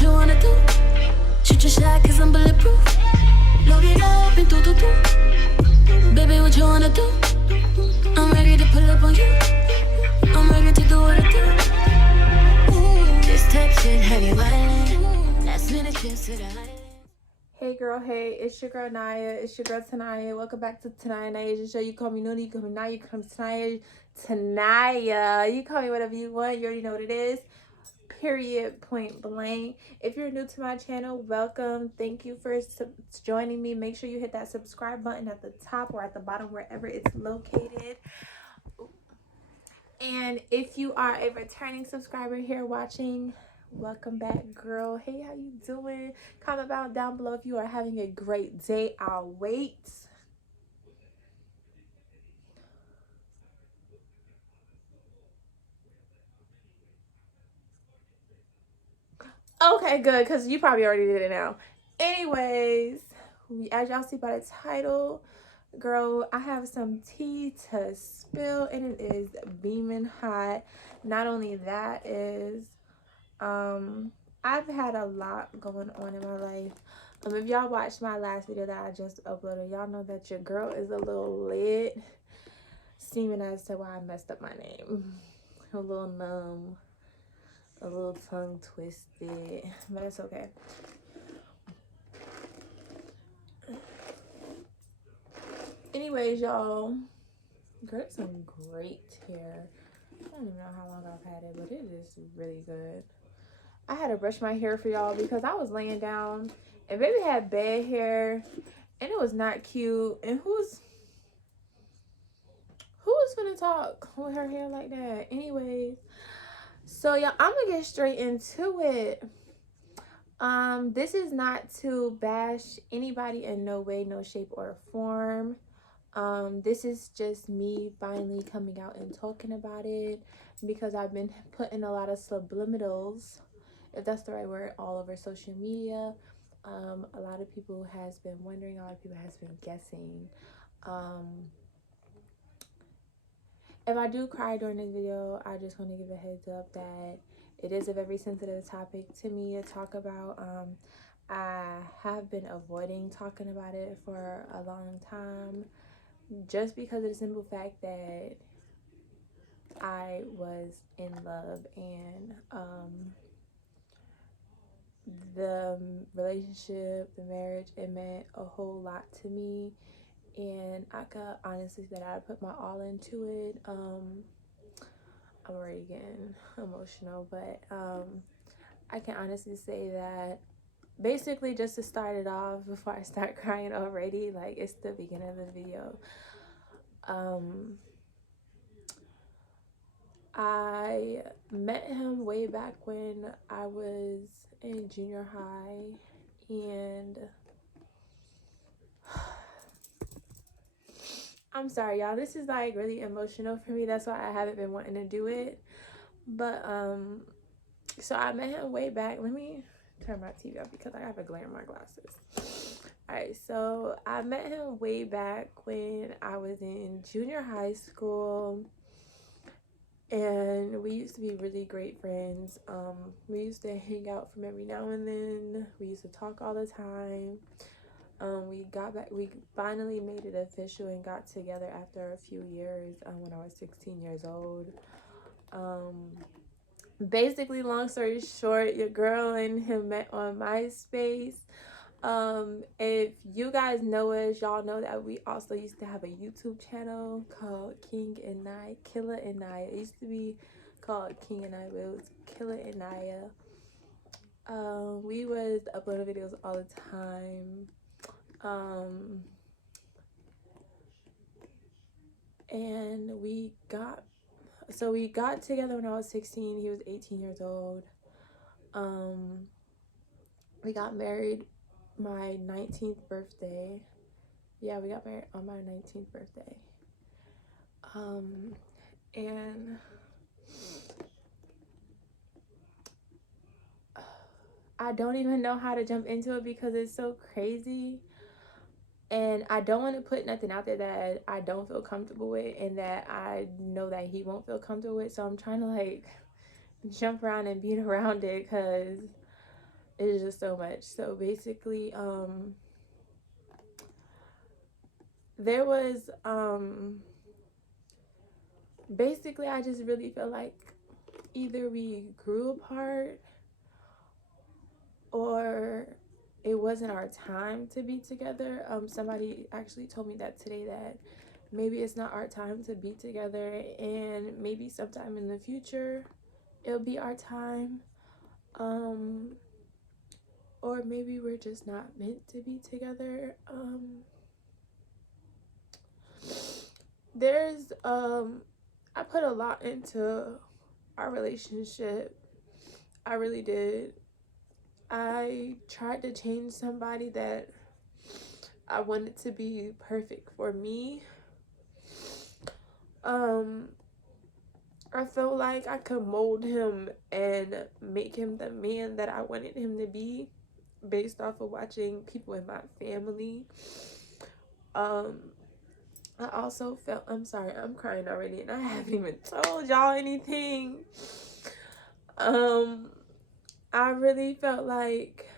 what you wanna do. Shoot your shot cause I'm bulletproof. Load it up and do. Baby, what you wanna do? I'm ready to pull up on you. I'm ready to do what I do. Ooh, this type shit have you wildin'. Last minute trips to the island. Hey girl, hey, it's your girl Naya, it's your girl Tanaya. Welcome back to Tanaya Naya show. You call me Noonie, you call me Naya, you call me Tanaya. You call me whatever you want, you already know what it is. Period, point blank. If you're new to my channel, welcome. Thank you for joining me. Make sure you hit that subscribe button at the top or at the bottom, wherever it's located. And if you are a returning subscriber here watching, welcome back, girl. Hey, how you doing? Comment down below if you are having a great day. I'll wait. Okay, good, because you probably already did it now. Anyways, as y'all see by the title, girl, I have some tea to spill, and it is beaming hot. Not only that is, I've had a lot going on in my life. If y'all watched my last video that I just uploaded, y'all know that your girl is a little lit, seeming as to why I messed up my name. A little numb, a little tongue twisted, but it's okay. Anyways, y'all, got some great hair. I don't even know how long I've had it, but it is really good. I had to brush my hair for y'all because I was laying down and baby had bad hair and it was not cute. And who's gonna talk with her hair like that? Anyways, so y'all, I'm gonna get straight into it. This is not to bash anybody in no way, no shape or form. This is just me finally coming out and talking about it because I've been putting a lot of subliminals, if that's the right word, all over social media. A lot of people has been wondering, a lot of people has been guessing. If I do cry during this video, I just want to give a heads up that it is a very sensitive topic to me to talk about. I have been avoiding talking about it for a long time just because of the simple fact that I was in love and the relationship, the marriage, it meant a whole lot to me, and I could honestly say that I put my all into it. I'm already getting emotional, but I can honestly say that basically, just to start it off before I start crying already, like it's the beginning of the video. I met him way back when I was in junior high, and I'm sorry y'all, this is like really emotional for me. That's why I haven't been wanting to do it. But so I met him way back. Let me turn my TV off because I have a glare in my glasses. Alright, so I met him way back when I was in junior high school, and we used to be really great friends. We used to hang out from every now and then. We used to talk all the time. We finally made it official and got together after a few years, when I was 16 years old. Basically, long story short, your girl and him met on MySpace. If you guys know us, y'all know that we also used to have a YouTube channel called Killa and Naya. It used to be called King and Naya, but it was Killa and Naya. We was uploading videos all the time. And we got together when I was 16. He was 18 years old. We got married my 19th birthday. Yeah, we got married on my 19th birthday. And I don't even know how to jump into it because it's so crazy. And I don't want to put nothing out there that I don't feel comfortable with and that I know that he won't feel comfortable with. So I'm trying to like jump around and beat around it because it's just so much. So basically, there was basically I just really feel like either we grew apart or it wasn't our time to be together. Somebody actually told me that today, that maybe it's not our time to be together, and maybe sometime in the future it'll be our time. Or maybe we're just not meant to be together. There's I put a lot into our relationship. I really did. I tried to change somebody that I wanted to be perfect for me. I felt like I could mold him and make him the man that I wanted him to be based off of watching people in my family. I also felt, I'm sorry, I'm crying already and I haven't even told y'all anything. I really felt like,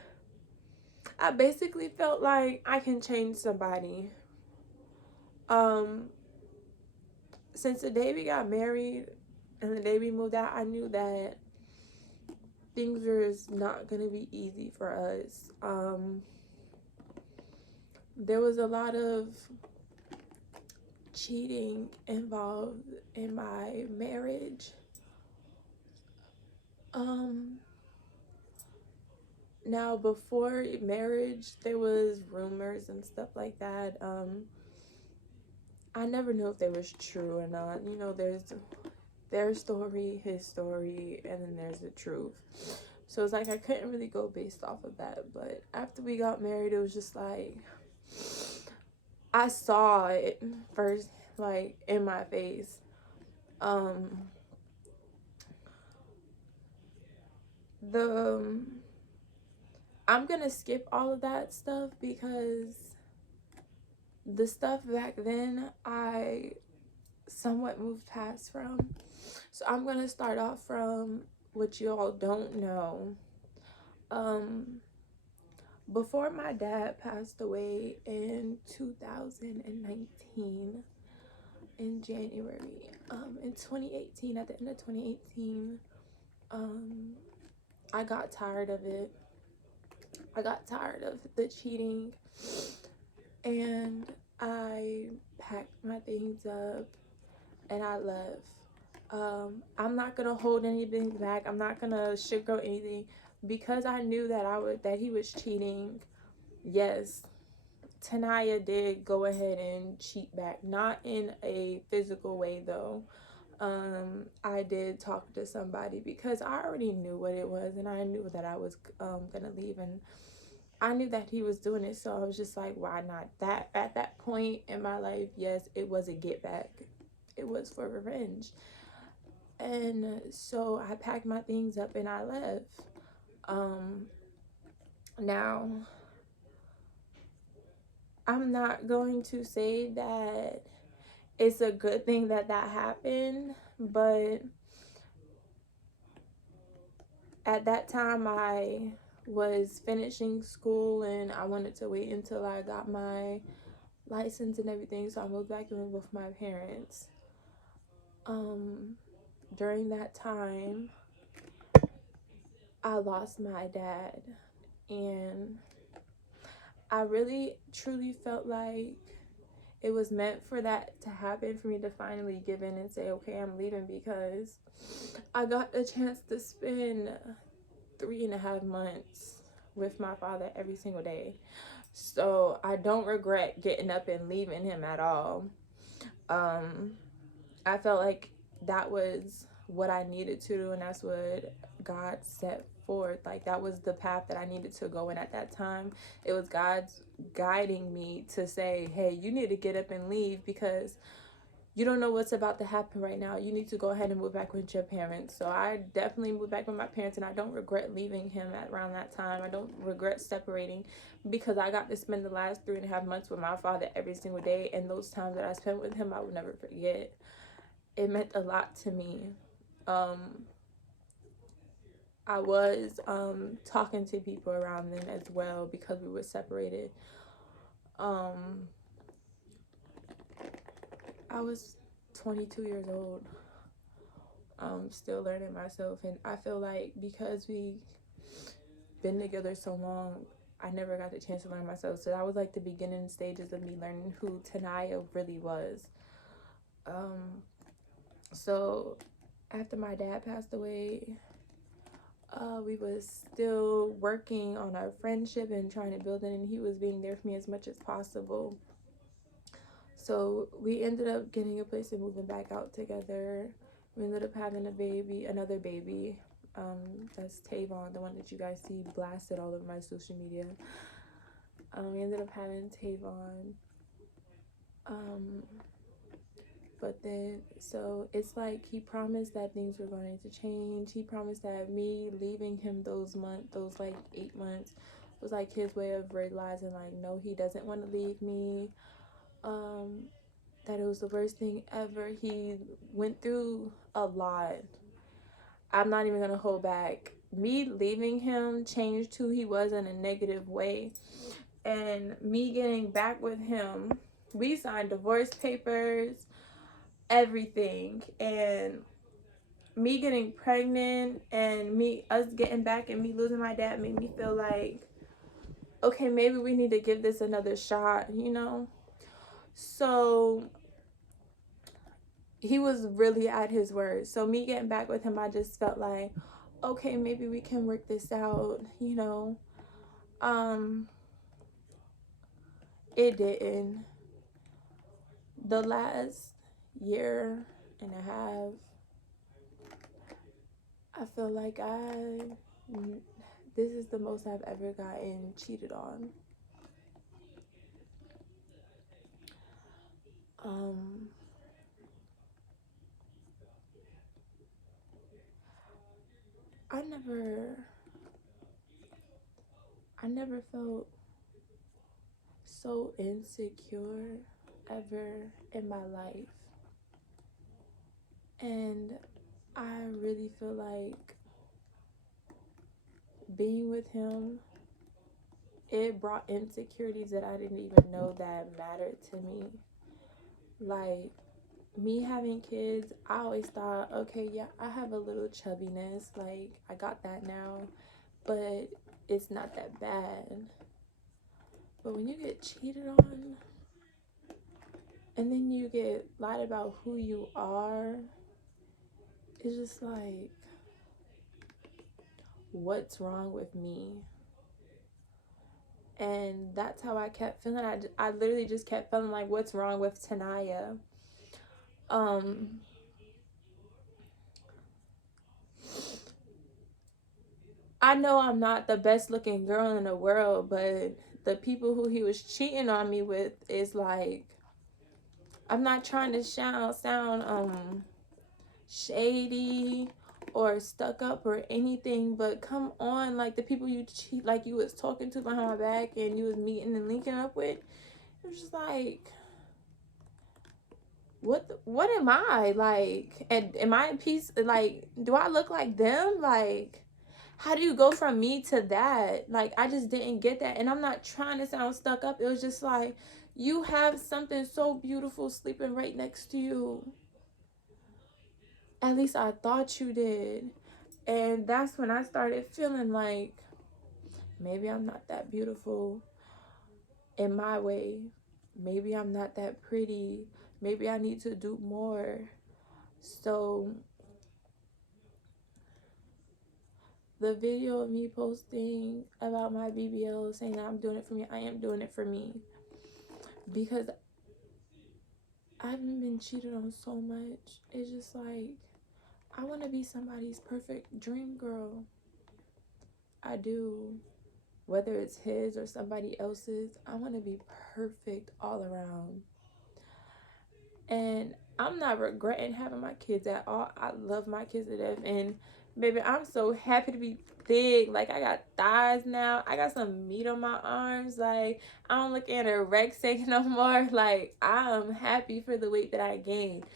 I basically felt like I can change somebody. Since the day we got married and the day we moved out, I knew that things were not gonna be easy for us. There was a lot of cheating involved in my marriage. Now before marriage, there was rumors and stuff like that. I never knew if they was true or not. You know, there's their story, his story, and then there's the truth. So it's like I couldn't really go based off of that. But after we got married, it was just like I saw it first, like in my face. The I'm gonna skip all of that stuff because the stuff back then I somewhat moved past from. So I'm gonna start off from what you all don't know. Before my dad passed away in 2019, in January, in 2018, at the end of 2018, I got tired of it. I got tired of the cheating, and I packed my things up and I left. I'm not gonna hold anything back. I'm not gonna sugarcoat anything because I knew that he was cheating. Yes, Tanaya did go ahead and cheat back, not in a physical way though. I did talk to somebody because I already knew what it was, and I knew that I was gonna leave, and I knew that he was doing it. So I was just like, why not? That at that point in my life, yes, it was a get back. It was for revenge. And so I packed my things up and I left. Now, I'm not going to say that it's a good thing that that happened, but at that time I was finishing school and I wanted to wait until I got my license and everything, so I moved back in with my parents. During that time, I lost my dad, and I really truly felt like it was meant for that to happen, for me to finally give in and say, okay, I'm leaving, because I got a chance to spend 3.5 months with my father every single day. So I don't regret getting up and leaving him at all. I felt like that was what I needed to do, and that's what God set forth. Like, that was the path that I needed to go in at that time. It was God's guiding me to say, hey, you need to get up and leave because you don't know what's about to happen right now. You need to go ahead and move back with your parents. So I definitely moved back with my parents, and I don't regret leaving him at around that time. I don't regret separating because I got to spend the last 3.5 months with my father every single day, and those times that I spent with him I would never forget. It meant a lot to me. I was talking to people around then as well because we were separated. Um, I was 22 years old, still learning myself, and I feel like because we been together so long, I never got the chance to learn myself. So that was like the beginning stages of me learning who Tanaya really was. Um, so after my dad passed away, we was still working on our friendship and trying to build it, and he was being there for me as much as possible. So we ended up getting a place and moving back out together. We ended up having a baby, another baby. That's Tavon, the one that you guys see blasted all over my social media. We ended up having Tavon. Um, but then, so it's like he promised that things were going to change. He promised that me leaving him those like 8 months, was like his way of realizing, like, no, he doesn't want to leave me. That it was the worst thing ever. He went through a lot. I'm not even gonna hold back. Me leaving him changed who he was in a negative way. And me getting back with him, we signed divorce papers, everything. And me getting pregnant and us getting back and me losing my dad made me feel like, okay, maybe we need to give this another shot, you know? So he was really at his word. So me getting back with him, I just felt like, okay, maybe we can work this out, you know. It didn't. The last year and a half, I feel like this is the most I've ever gotten cheated on. Um, I never, I never felt so insecure ever in my life. And I really feel like being with him, it brought insecurities that I didn't even know that mattered to me. Like, me having kids, I always thought, okay, yeah, I have a little chubbiness. Like, I got that now, but it's not that bad. But when you get cheated on, and then you get lied about who you are, it's just like, what's wrong with me? And that's how I kept feeling. I literally just kept feeling like, what's wrong with Tanaya? I know I'm not the best looking girl in the world, but the people who he was cheating on me with is like, I'm not trying to sound shady or stuck up or anything, but come on, like the people you cheat, like you was talking to behind my back and you was meeting and linking up with, it was just like, what am I like? And am I in peace? Like, do I look like them? Like, how do you go from me to that? Like, I just didn't get that. And I'm not trying to sound stuck up. It was just like, you have something so beautiful sleeping right next to you. At least I thought you did. And that's when I started feeling like, maybe I'm not that beautiful in my way. Maybe I'm not that pretty. Maybe I need to do more. So the video of me posting about my BBL, saying that I'm doing it for me, I am doing it for me. Because I've been cheated on so much. It's just like, I want to be somebody's perfect dream girl. I do. Whether it's his or somebody else's, I want to be perfect all around. And I'm not regretting having my kids at all. I love my kids to death. And baby, I'm so happy to be thick. Like, I got thighs now. I got some meat on my arms. Like, I don't look anorexic no more. Like, I'm happy for the weight that I gained.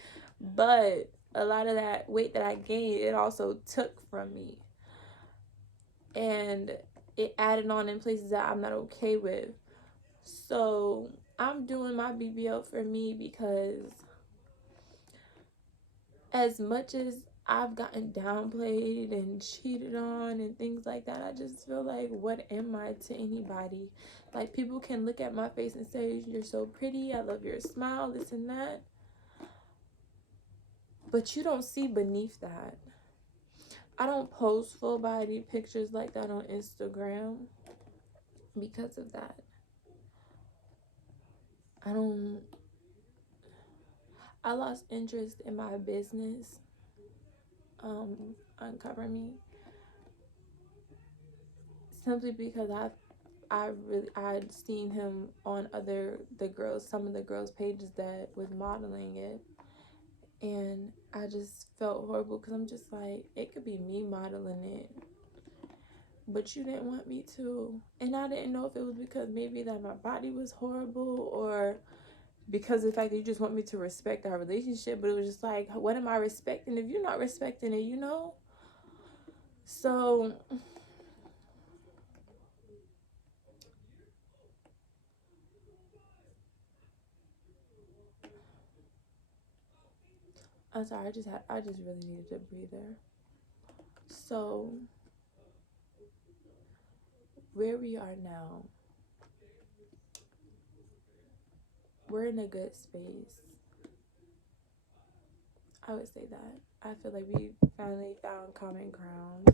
But a lot of that weight that I gained, it also took from me. and it added on in places that I'm not okay with. So I'm doing my BBL for me because as much as I've gotten downplayed and cheated on and things like that, I just feel like, what am I to anybody? Like, people can look at my face and say, you're so pretty, I love your smile, this and that. But you don't see beneath that. I don't post full body pictures like that on Instagram because of that. I lost interest in my business, Uncover Me, simply because I'd seen him on some of the girls' pages that was modeling it, and I just felt horrible because I'm just like, it could be me modeling it, but you didn't want me to. And I didn't know if it was because maybe that my body was horrible, or because of the fact that you just want me to respect our relationship. But it was just like, what am I respecting if you're not respecting it, you know? So I'm sorry, I just really needed a breather. So where we are now, we're in a good space. I would say that. I feel like we finally found common ground.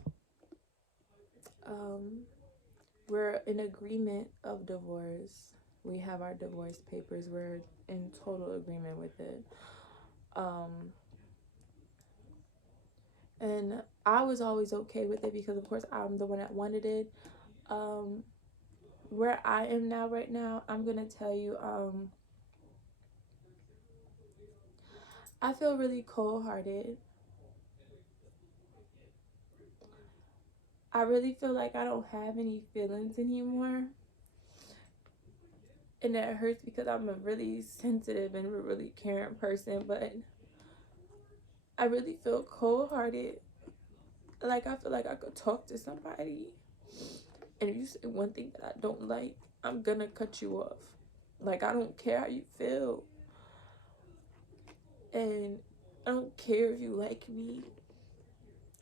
We're in agreement of divorce. We have our divorce papers. We're in total agreement with it. And I was always okay with it because, of course, I'm the one that wanted it. Where I am now, right now, I'm gonna tell you, I feel really cold-hearted. I really feel like I don't have any feelings anymore. And that hurts because I'm a really sensitive and a really caring person, but I really feel cold-hearted. Like, I feel like I could talk to somebody, and if you say one thing that I don't like, I'm gonna cut you off. Like, I don't care how you feel, and I don't care if you like me.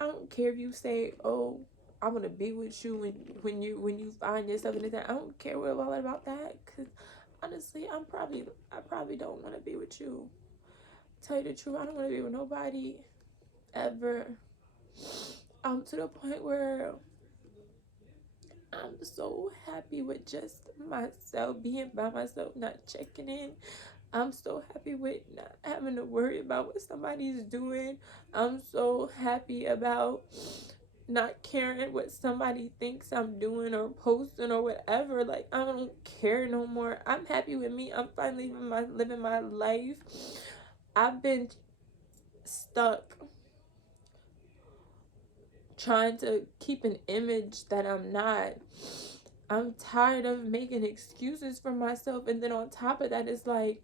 I don't care if you say, oh, I want to be with you when you find yourself in that. I don't care all about that, because honestly, I probably don't want to be with you. Tell you the truth, I don't want to be with nobody ever. To the point where I'm so happy with just myself, being by myself, not checking in. I'm so happy with not having to worry about what somebody's doing. I'm so happy about not caring what somebody thinks I'm doing or posting or whatever. Like, I don't care no more. I'm happy with me. I'm finally living my life. I've been stuck trying to keep an image that I'm not. I'm tired of making excuses for myself, and then on top of that, it's like,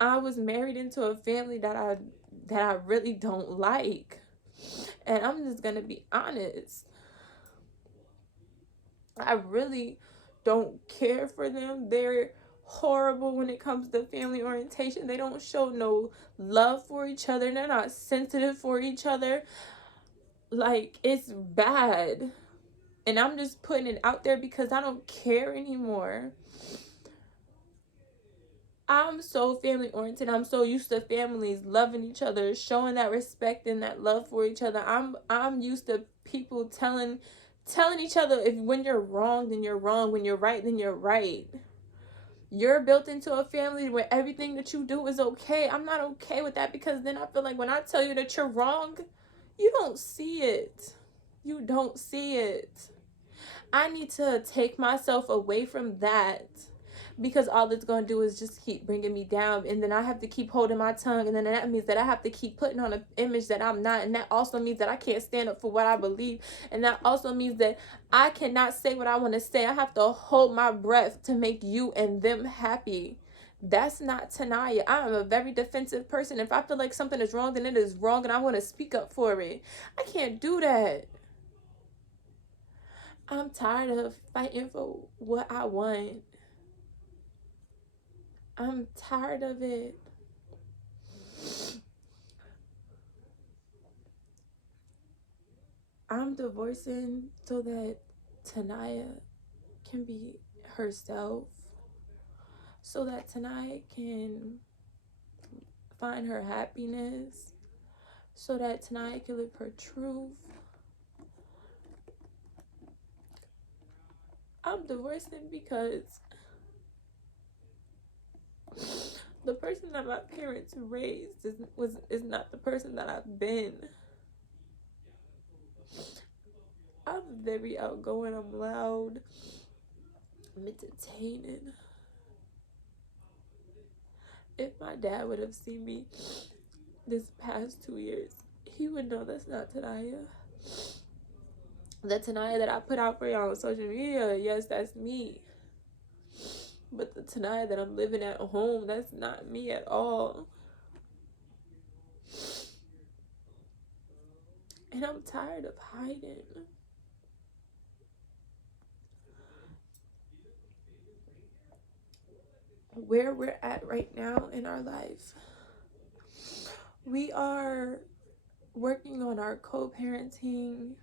I was married into a family that I really don't like. And I'm just gonna be honest. I really don't care for them. They're horrible when it comes to family orientation. They don't show no love for each other. They're not sensitive for each other. Like, it's bad. And I'm just putting it out there because I don't care anymore. I'm so family oriented. I'm so used to families loving each other, showing that respect and that love for each other. I'm used to people telling each other, if when you're wrong, then you're wrong. When you're right, then you're right. You're built into a family where everything that you do is okay. I'm not okay with that, because then I feel like when I tell you that you're wrong, you don't see it. You don't see it. I need to take myself away from that, because all it's going to do is just keep bringing me down, and then I have to keep holding my tongue, and then that means that I have to keep putting on an image that I'm not, and that also means that I can't stand up for what I believe, and that also means that I cannot say what I want to say. I have to hold my breath to make you and them happy. That's not Tanaya. I am a very defensive person. If I feel like something is wrong, then it is wrong, and I want to speak up for it. I can't do that. I'm tired of fighting for what I want. I'm tired of it. I'm divorcing so that Tanaya can be herself, so that Tanaya can find her happiness, so that Tanaya can live her truth. I'm divorcing because the person that my parents raised is not the person that I've been. I'm very outgoing, I'm loud, I'm entertaining. If my dad would have seen me this past 2 years, he would know that's not Tanaya. The Tanaya that I put out for y'all on social media, yes, that's me. But the Tanaya that I'm living at home, that's not me at all. And I'm tired of hiding. Where we're at right now in our life, we are working on our co-parenting.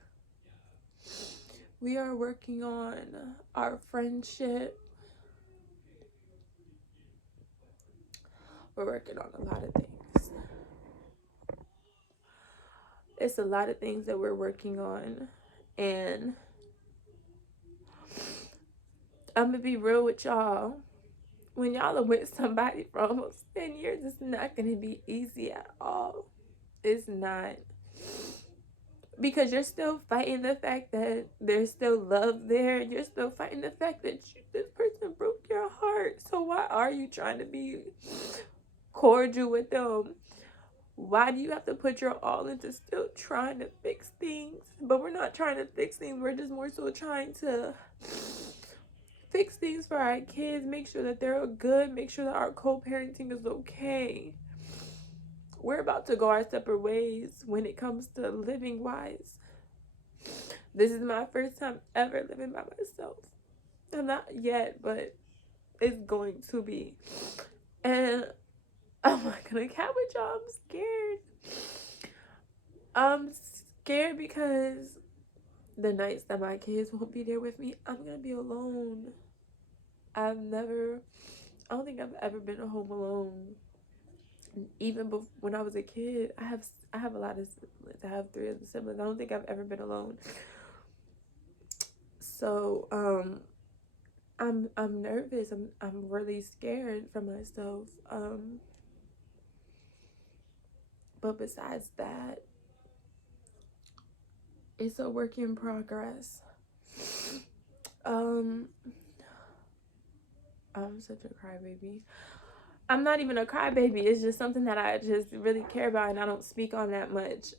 We are working on our friendship. We're working on a lot of things. It's a lot of things that we're working on. And I'm gonna be real with y'all. When y'all are with somebody for almost 10 years, it's not gonna be easy at all. It's not. Because you're still fighting the fact that there's still love there. You're still fighting the fact that this person broke your heart. So why are you trying to be cordial with them? Why do you have to put your all into still trying to fix things? But we're not trying to fix things. We're just more so trying to fix things for our kids. Make sure that they're good. Make sure that our co-parenting is okay. We're about to go our separate ways when it comes to living wise. This is my first time ever living by myself. I'm not yet, but it's going to be. And I'm not gonna cap with y'all. I'm scared. I'm scared because the nights that my kids won't be there with me, I'm gonna be alone. I don't think I've ever been home alone. Even when I was a kid, I have a lot of siblings. I have 3 other siblings. I don't think I've ever been alone. So I'm nervous. I'm really scared for myself. But besides that, it's a work in progress. I'm such a crybaby. I'm not even a crybaby. It's just something that I just really care about and I don't speak on that much.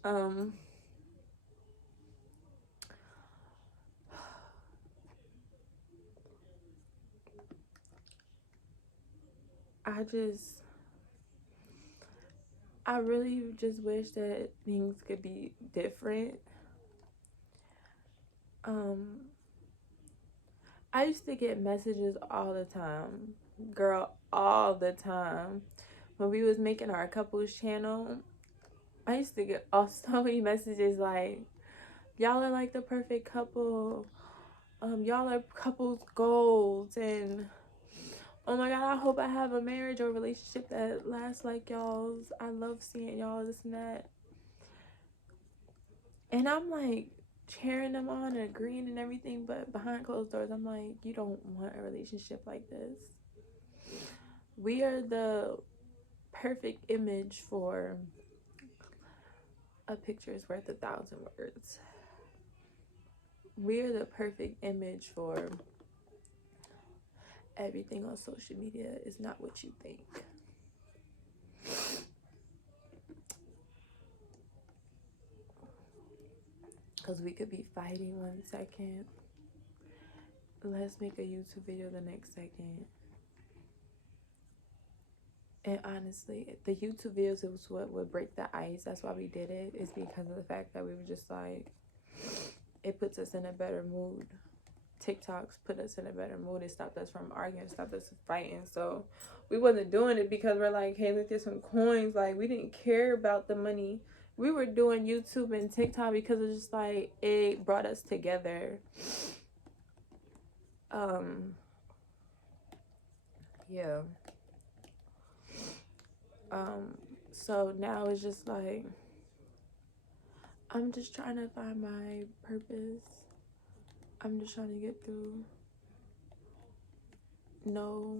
I really just wish that things could be different. I used to get messages all the time, girl, all the time. When we was making our couples channel, I used to get so many messages like, y'all are like the perfect couple. Y'all are couples goals, and oh my god, I hope I have a marriage or relationship that lasts like y'all's. I love seeing y'all, this and that. And I'm like cheering them on and agreeing and everything, but behind closed doors, I'm like, you don't want a relationship like this. We are the perfect image for a picture is worth 1,000 words. We are the perfect image for everything on social media is not what you think. Because we could be fighting 1 second. Let's make a YouTube video the next second. And honestly, the YouTube videos was what would break the ice. That's why we did it. Is because of the fact that we were just like, it puts us in a better mood. TikToks put us in a better mood. It stopped us from arguing, stopped us from fighting. So we wasn't doing it because we're like, hey, let's get some coins. Like, we didn't care about the money. We were doing YouTube and TikTok because it's just like, it brought us together. Yeah. So now it's just like, I'm just trying to find my purpose. I'm just trying to get through. No,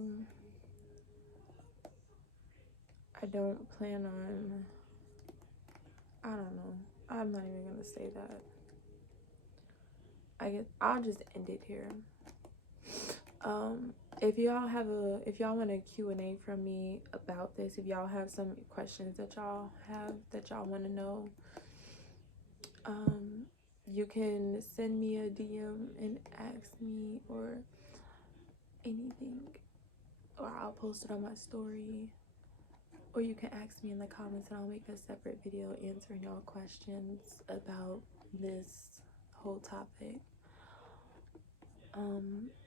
I don't plan on, I don't know. I'm not even gonna say that. I'll just end it here. If y'all want a Q&A from me about this, if y'all have some questions that y'all want to know, you can send me a DM and ask me or anything, or I'll post it on my story, or you can ask me in the comments and I'll make a separate video answering y'all questions about this whole topic.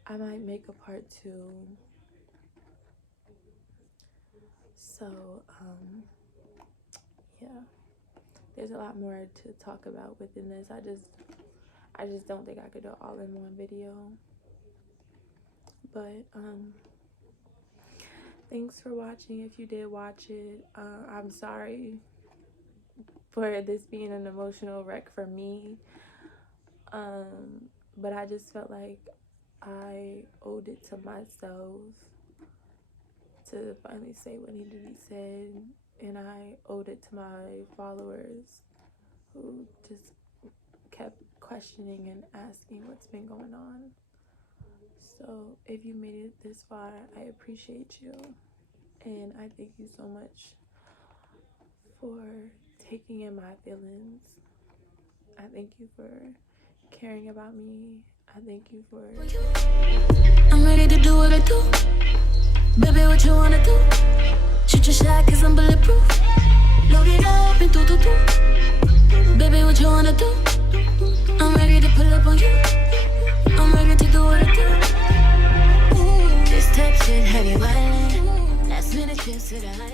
I might make a part 2. So, yeah. There's a lot more to talk about within this. I just don't think I could do it all in one video. But, thanks for watching. If you did watch it, I'm sorry for this being an emotional wreck for me. But I just felt like I owed it to myself to finally say what needed to be said, and I owed it to my followers who just kept questioning and asking what's been going on. So if you made it this far, I appreciate you, and I thank you so much for taking in my feelings. I thank you for caring about me. I thank you for... I'm ready to do what I do. Baby, what you wanna do? Shoot your shot cause I'm bulletproof. Load it up and do. Baby, what you wanna do? I'm ready to pull up on you. I'm ready to do what I do. This type shit have you wildin'. Last minute trips to the high.